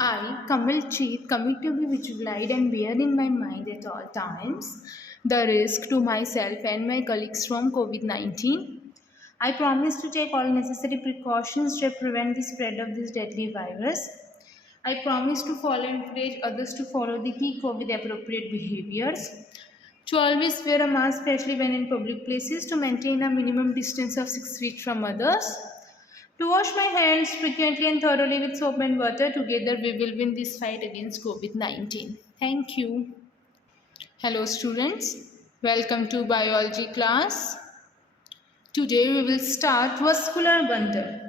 I, Kamal Cheet, commit to be vigilant and bear in my mind at all times the risk to myself and my colleagues from COVID-19. I promise to take all necessary precautions to prevent the spread of this deadly virus. I promise to follow and encourage others to follow the key COVID appropriate behaviors. To always wear a mask, especially when in public places, to maintain a minimum distance of 6 feet from others. To wash my hands frequently and thoroughly with soap and water. Together we will win this fight against COVID-19. Thank you. Hello students, welcome to biology class. Today we will start vascular bundle.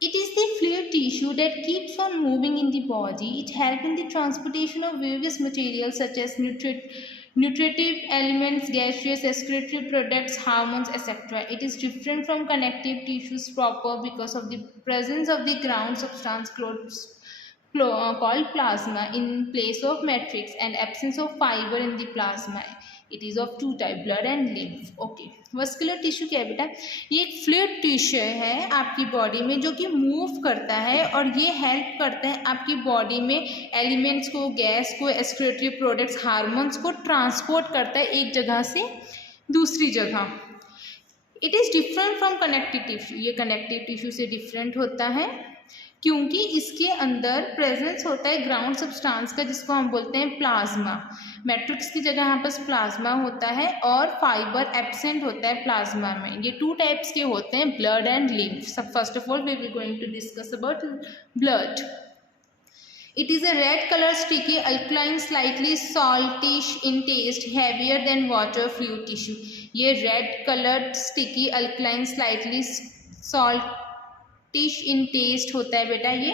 It is the fluid tissue that keeps on moving in the body. It helps in the transportation of various materials such as nutritive elements, gaseous, excretory products, hormones, etc. It is different from connective tissues proper because of the presence of the ground substance called plasma in place of matrix and absence of fiber in the plasma. It is of two type, blood and lymph. Okay, vascular tissue क्या है बेटा? ये एक fluid tissue है आपकी body में जो कि मूव करता है और ये हेल्प करता है आपकी बॉडी में एलिमेंट्स को, गैस को, एक्सक्रीटरी प्रोडक्ट्स, हार्मोन्स को ट्रांसपोर्ट करता है एक जगह से दूसरी जगह. It is different from connective tissue. ये कनेक्टिव टिश्यू से डिफरेंट होता है क्योंकि इसके अंदर प्रेजेंस होता है ग्राउंड सब्सटेंस का जिसको हम बोलते हैं प्लाज्मा. मैट्रिक्स की जगह यहाँ पर प्लाज्मा होता है और फाइबर एब्सेंट होता है प्लाज्मा में. ये टू टाइप्स के होते हैं, ब्लड एंड लिम्फ. सब first of all we will going to discuss about blood. It is a red color sticky alkaline slightly saltish in taste heavier than water fluid tissue. ये red colored sticky alkaline slightly saltish in taste होता है बेटा ये.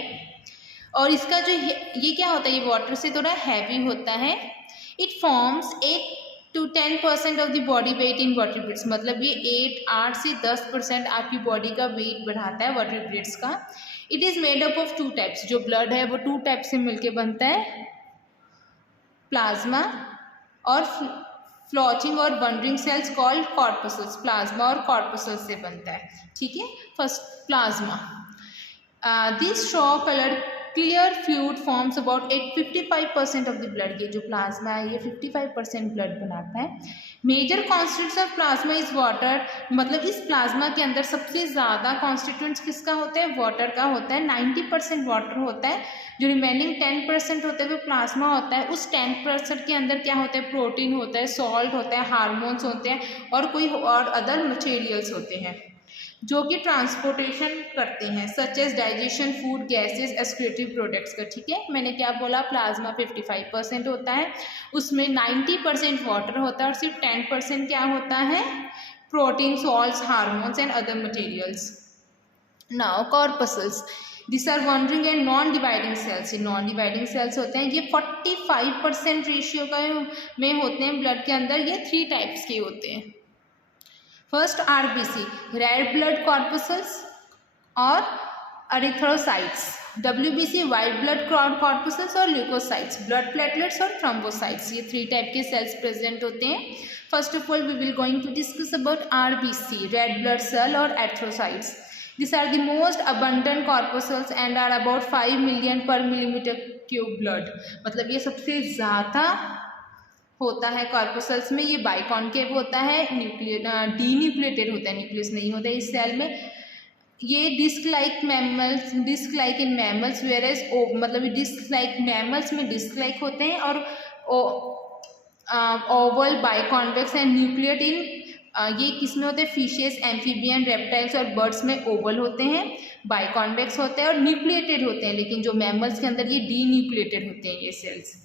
और इसका जो ये क्या होता है, ये वाटर से थोड़ा हैवी होता है. It forms 8 to 10% of the body weight in vertebrates. मतलब ये 8 से 10% आपकी बॉडी का वेट बढ़ाता है वर्टिब्रेट्स का. It is made up of two types. जो ब्लड है वो टू टाइप से मिलके बनता है, प्लाज्मा और फ्लोटिंग और wandering cells called corpuscles. Plasma और कॉर्पसल्स से बनता है. ठीक है, first plasma. This show colour clear fluid forms about 55% of the blood. ये जो प्लाज्मा है ये 55% ब्लड बनाता है. Major constituents of plasma is water. मतलब इस प्लाज्मा के अंदर सबसे ज़्यादा कॉन्स्टिट्यूंट्स किसका होता है? वाटर का होता है. 90% वाटर होता है. जो रिमेनिंग 10% होता है वो प्लाज्मा होता है. उस 10% के अंदर क्या होता है? प्रोटीन होता है, सॉल्ट होता है, हार्मोन्स होते हैं और कोई और अदर मटेरियल्स होते हैं जो कि ट्रांसपोर्टेशन करते हैं, such as digestion, food, gases, excretory products का. ठीक है, मैंने क्या बोला? प्लाज्मा 55% होता है, उसमें 90% वाटर होता है और सिर्फ 10% क्या होता है? Protein, salts, hormones and other materials. Now corpuscles. This are wandering and non dividing cells. ये नॉन डिवाइडिंग सेल्स होते हैं. ये 45% रेशियो का में होते हैं ब्लड के अंदर. ये 3 टाइप्स के होते हैं. First RBC, red blood corpuscles और erythrocytes. WBC, white blood corpuscles और ल्यूकोसाइट्स. ब्लड प्लेटलेट्स और थ्रोम्बोसाइट्स. ये 3 टाइप के सेल्स प्रेजेंट होते हैं. First of all we will going to discuss about RBC, red blood cell और erythrocytes. This are the most abundant corpuscles and are about 5 million per millimetre cube blood. मतलब ये सबसे ज़्यादा होता है कॉर्पसल्स में. ये बाइकॉन्केव होता है, डीन्यूक्लिएटेड होता है, न्यूक्लियस नहीं होता है इस सेल में. ये disc like in mammals whereas मतलब डिस्क लाइक मैमल्स में डिस्क लाइक होते हैं और oval, biconvex and nucleate in ये किसमें होते हैं? फिशेस, एम्फीबियन, रेप्टाइल्स और बर्ड्स में ओवल होते हैं, बाइकॉन्वेक्स होते हैं और न्यूक्लिएटेड होते हैं. लेकिन जो मैमल्स के अंदर ये डीन्यूक्लिएटेड होते हैं ये cells.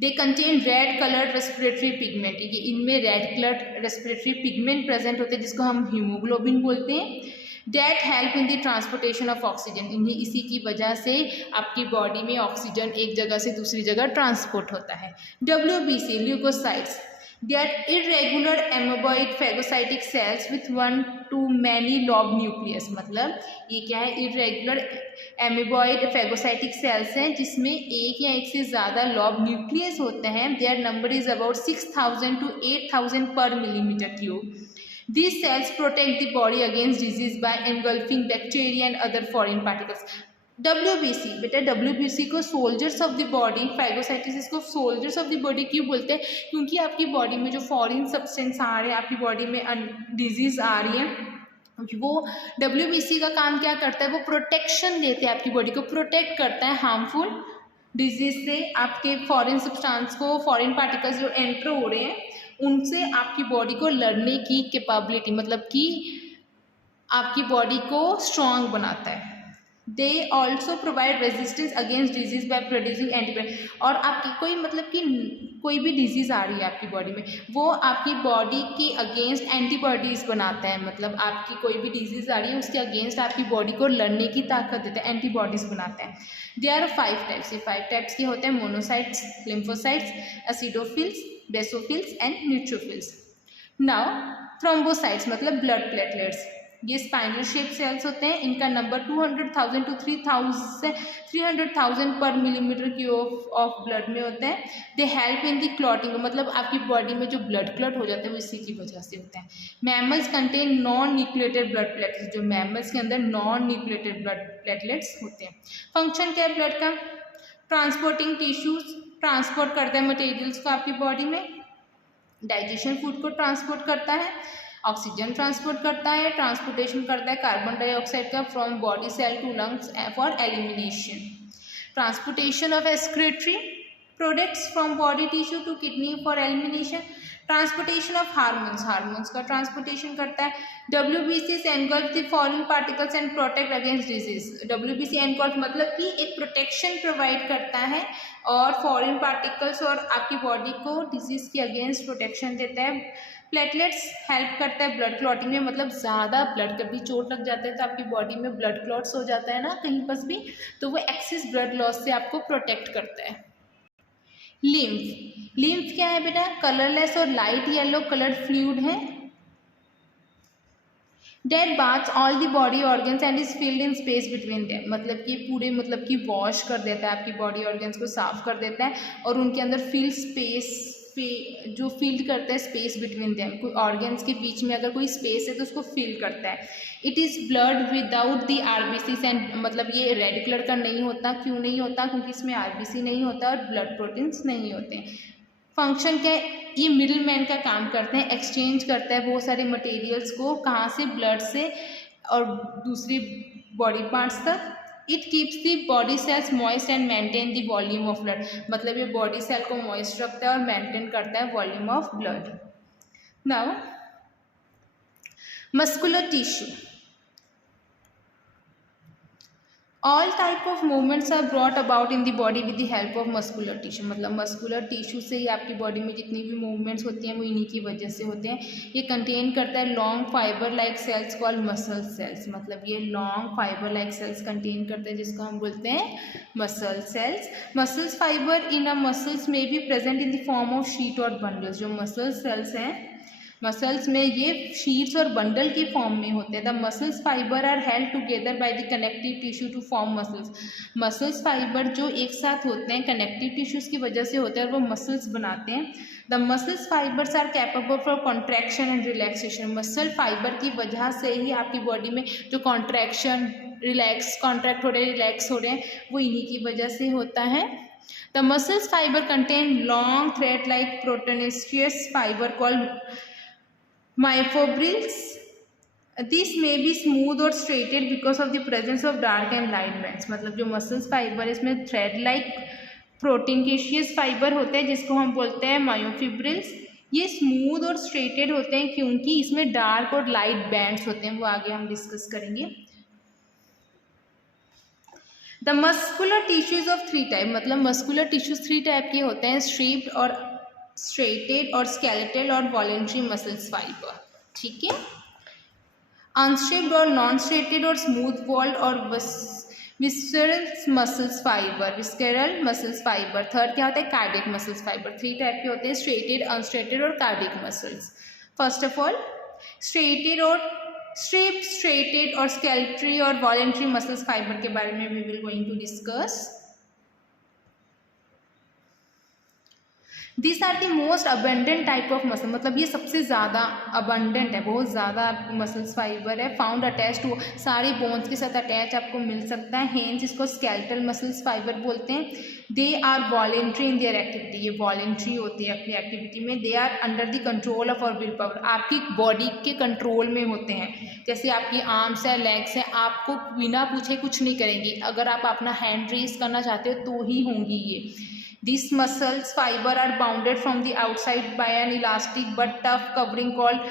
They contain red coloured respiratory pigment. ये इनमें red coloured respiratory pigment present होते हैं जिसको हम हीमोग्लोबिन बोलते हैं. That help in the transportation of oxygen. इन्हें इसी की वजह से आपकी बॉडी में ऑक्सीजन एक जगह से दूसरी जगह ट्रांसपोर्ट होता है. WBC, leucocytes. They are irregular amoeboid phagocytic cells with 1 to many lobe nucleus. मतलब ये क्या है? irregular amoeboid phagocytic cells हैं जिसमें एक या एक से ज़्यादा lobe nucleus होते हैं. Their number is about 6,000 to 8,000 per millimeter cube. These cells protect the body against disease by engulfing bacteria and other foreign particles. WBC, बेटा WBC को soldiers of the body, phagocytosis को soldiers of the body क्यों बोलते हैं? क्योंकि आपकी body में जो फॉरेन सब्सटेंस आ रहे हैं, आपकी बॉडी में डिजीज आ रही है, वो WBC का काम क्या करता है? वो प्रोटेक्शन देते हैं, आपकी बॉडी को प्रोटेक्ट करता है हार्मफुल डिजीज से। आपके फॉरेन सब्सटेंस को, फॉरेन पार्टिकल्स जो एंटर हो रहे हैं उनसे आपकी बॉडी को लड़ने की कैपेबिलिटी, मतलब कि आपकी बॉडी को स्ट्रॉन्ग बनाता है। They also provide resistance against disease by producing antibody. और आपकी कोई मतलब कि कोई भी डिजीज़ आ रही है आपकी बॉडी में, वो आपकी बॉडी के अगेंस्ट एंटीबॉडीज़ बनाता है। मतलब आपकी कोई भी डिजीज़ आ रही है उसके अगेंस्ट आपकी बॉडी को लड़ने की ताकत देता है, एंटीबॉडीज़ बनाता है। They are 5 types. ये 5 टाइप्स के होते हैं: monocytes, lymphocytes, acidophils, basophils and neutrophils. Now thrombocytes मतलब ब्लड प्लेटलेट्स, ये स्पाइनल शेप सेल्स होते हैं। इनका नंबर 200,000 टू 300,000 पर मिलीमीटर क्यूब ऑफ ब्लड में होता है। They help in the clotting, मतलब आपकी बॉडी में जो ब्लड क्लॉट हो जाता है वो इसी की वजह से होता है। Mammals contain non nucleated blood platelets, जो मैमल्स के अंदर नॉन न्यूक्लिएटेड ब्लड प्लेटलेट्स होते हैं। फंक्शन क्या है ब्लड का? ट्रांसपोर्टिंग टिश्यूज, ट्रांसपोर्ट करता है मटेरियल्स को आपकी बॉडी में। डाइजेशन, फूड को ट्रांसपोर्ट करता है। ऑक्सीजन ट्रांसपोर्ट करता है। ट्रांसपोर्टेशन करता है कार्बन डाइऑक्साइड का from body cell to lungs for elimination. Transportation of excretory products from body tissue to kidney for elimination. Transportation of hormones, hormones का ट्रांसपोर्टेशन करता है। WBC engulf the foreign particles and protect against disease. WBC engulf मतलब कि एक protection provide करता है और foreign particles और आपकी बॉडी को डिजीज के अगेंस्ट प्रोटेक्शन देता है। प्लेटलेट्स हेल्प करता है ब्लड क्लॉटिंग में, मतलब ज़्यादा ब्लड, कभी चोट लग जाता है तो आपकी बॉडी में ब्लड क्लॉट्स हो जाता है ना कहीं पर भी, तो वो एक्सेस ब्लड लॉस से आपको प्रोटेक्ट करता है। लिम्फ, लिम्फ क्या है बेटा? कलरलेस और लाइट येलो कलर्ड फ्लूइड है। That baths all the body organs and is filled in space between them, मतलब कि पूरे मतलब कि वॉश कर देता है आपकी बॉडी ऑर्गन्स को, साफ कर देता है और उनके अंदर फिल स्पेस जो फील्ड करता है स्पेस बिटवीन देम, कोई ऑर्गन्स के बीच में अगर कोई स्पेस है तो उसको फील करता है। It is blood without the RBCs and, मतलब ये रेड कलर का नहीं होता। क्यों नहीं होता? क्योंकि इसमें RBC नहीं होता और ब्लड प्रोटीन्स नहीं होते। फंक्शन क्या है? ये मिडिल मैन का काम करते हैं, एक्सचेंज करता है बहुत सारे मटेरियल्स को, कहाँ से? ब्लड से और दूसरी बॉडी पार्ट्स तक। It keeps the body cells moist and maintain the volume of blood, मतलब ये बॉडी सेल को मॉइस्ट रखता है और मेंटेन करता है volume of blood. Now muscular tissue, all type of movements are brought about in the body with the help of muscular tissue, मतलब muscular tissue से ही आपकी बॉडी में जितनी भी मूवमेंट्स होती हैं वो इन्हीं की वजह से होते हैं। ये कंटेन करता है long fibre like cells called muscle cells, मतलब ये long fibre like cells contain करते हैं जिसको हम बोलते हैं muscle cells. Muscles fibre in a muscles में be present in the form of sheet और बंडल्स, जो मसल सेल्स हैं मसल्स में ये शीट्स और बंडल के फॉर्म में होते हैं। The muscles fiber are held together by the connective tissue to form muscles, muscles fiber जो एक साथ होते हैं कनेक्टिव टिश्यूज़ की वजह से होते हैं और वो मसल्स बनाते हैं। The muscles fibers are capable for contraction and relaxation, muscle fiber की वजह से ही आपकी बॉडी में जो कॉन्ट्रैक्शन, रिलैक्स, कॉन्ट्रैक्ट हो रहे हैं, रिलैक्स हो रहे हैं, वो इन्हीं की वजह से होता है। The muscles fibre contain long thread like proteinaceous fibre called myofibrils. This may be smooth or straightened because of the presence of dark and light bands, मतलब जो मसल्स फाइबर इसमें थ्रेड लाइक प्रोटीनकेशियस फाइबर होते हैं जिसको हम बोलते हैं myofibrils. ये स्मूथ और स्ट्रेटेड होते हैं क्योंकि इसमें डार्क और लाइट बैंड्स होते हैं, वो आगे हम डिस्कस करेंगे। The muscular tissues of 3 type, मतलब मस्कुलर टिश्यूज 3 टाइप के होते हैं, स्ट्रिप्ड और स्ट्रेटेड और स्केलेटल और वॉलेंट्री मसल्स फाइबर, ठीक है। अनस्ट्रिप्ड और नॉन स्ट्रेटेड और स्मूथ वॉल्ड और visceral muscles fibre, visceral muscles fibre. Third क्या होता है? Cardiac muscles fibre. 3 टाइप के होते हैं, स्ट्रेटेड, अनस्ट्रेटेड और cardiac muscles. First of all striated और स्ट्रिप्ड, स्ट्रेटेड और स्केलेटरी और वॉलेंट्री मसल्स फाइबर के बारे में we will going to discuss. This are the most abundant type of muscle, मतलब ये सबसे ज़्यादा अबंडेंट है, बहुत ज़्यादा मसल्स फाइबर है। फाउंड अटैच टू, सारे बोन्स के साथ अटैच आपको मिल सकता है। हेंस इसको स्केलेटल मसल्स फाइबर बोलते हैं। They are voluntary in their activity, ये वॉलेंट्री होती है अपनी एक्टिविटी में। They are under the control of our will power, आपकी बॉडी के कंट्रोल में होते हैं। जैसे आपकी आर्म्स है, लेग्स हैं, आपको बिना पूछे कुछ नहीं करेंगी, अगर आप अपना हैंड रेस करना चाहते हो तो ही होंगी ये। These muscles fiber are bounded from the outside by an elastic but tough covering called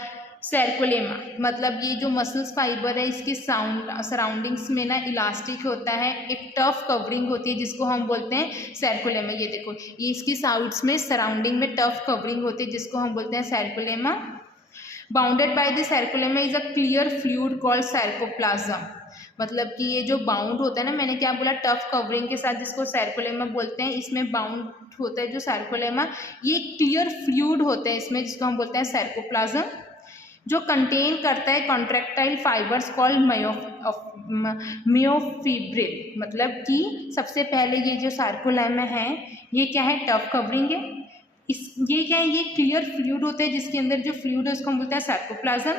सर्कुलेमा, मतलब ये जो मसल्स फाइबर है इसके सराउंडिंग्स में ना इलास्टिक होता है, एक टफ कवरिंग होती है जिसको हम बोलते हैं सर्कुलेमा। ये देखो, ये इसकी साइड्स में सराउंडिंग में टफ कवरिंग होती है जिसको हम बोलते हैं sarcolemma. Bounded by the sarcolemma is a clear fluid called sarcoplasm, मतलब कि ये जो बाउंड होता है ना, मैंने क्या बोला, टफ कवरिंग के साथ जिसको सर्कुलेमा बोलते हैं, इसमें बाउंड होता है जो सर्कुलेमा, ये क्लियर फ्लूइड होते हैं इसमें, जिसको हम बोलते हैं सार्कोप्लाज्म, जो कंटेन करता है कॉन्ट्रैक्टाइल फाइबर्स कॉल्ड मायोफिब्रिल। मतलब कि सबसे पहले ये जो सार्कुलेमा है ये क्या है, टफ कवरिंग है, ये क्या है, ये क्लियर फ्लूइड होता है जिसके अंदर जो फ्लूइड है उसको हम बोलते हैं सार्कोप्लाज्म।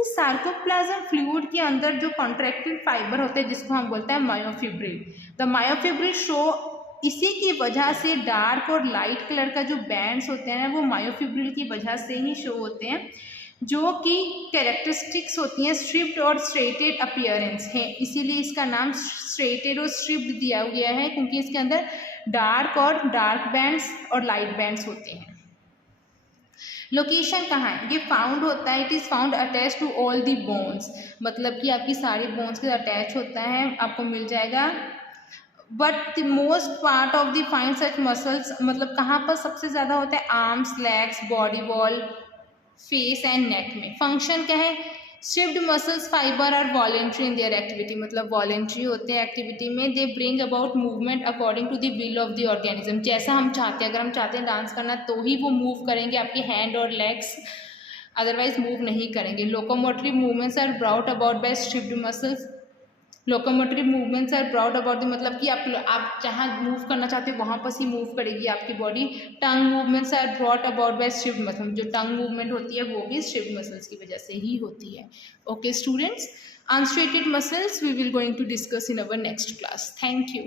इस सार्कोप्लाज्म फ्लूइड के अंदर जो कॉन्ट्रैक्टाइल फाइबर होते हैं जिसको हम बोलते हैं मायोफिब्रिल। द मायोफिब्रिल शो, इसी की वजह से डार्क और लाइट कलर का जो बैंड्स होते हैं वो मायोफिब्रिल की वजह से ही शो होते हैं, जो कि कैरेक्टरिस्टिक्स होती हैं स्ट्रिप्ड और स्ट्रेटेड अपीयरेंस है, इसीलिए इसका नाम स्ट्रेटेड और स्ट्रिप्ड दिया गया है, क्योंकि इसके अंदर डार्क बैंड्स और लाइट बैंड्स होते हैं। लोकेशन कहाँ है, ये फाउंड होता है, it is found attach to all the bones, मतलब कि आपकी सारी बोन्स के अटैच होता है, आपको मिल जाएगा। But the most part of the fine such muscles, मतलब कहाँ पर सबसे ज़्यादा होता है, arms, legs, body wall, face and neck में। फंक्शन क्या है, striped muscles fiber are voluntary in their activity, मतलब वॉलेंट्री होते हैं एक्टिविटी में। They bring about movement according to the will of the organism, जैसा हम चाहते हैं, अगर हम चाहते हैं डांस करना तो ही वो मूव करेंगे आपके हैंड और लेग्स, अदरवाइज मूव नहीं करेंगे। Locomotory movements are brought about by striped muscles, locomotory movements are brought about the, मतलब कि आप जहाँ मूव करना चाहते हो वहाँ पर ही मूव करेगी आपकी body. Tongue movements are brought about by striped muscle, जो टंग मूवमेंट होती है वो भी स्ट्रिप्ड मसल्स की वजह से ही होती है। Okay students, unstriated muscles we will going to discuss in our next class. Thank you.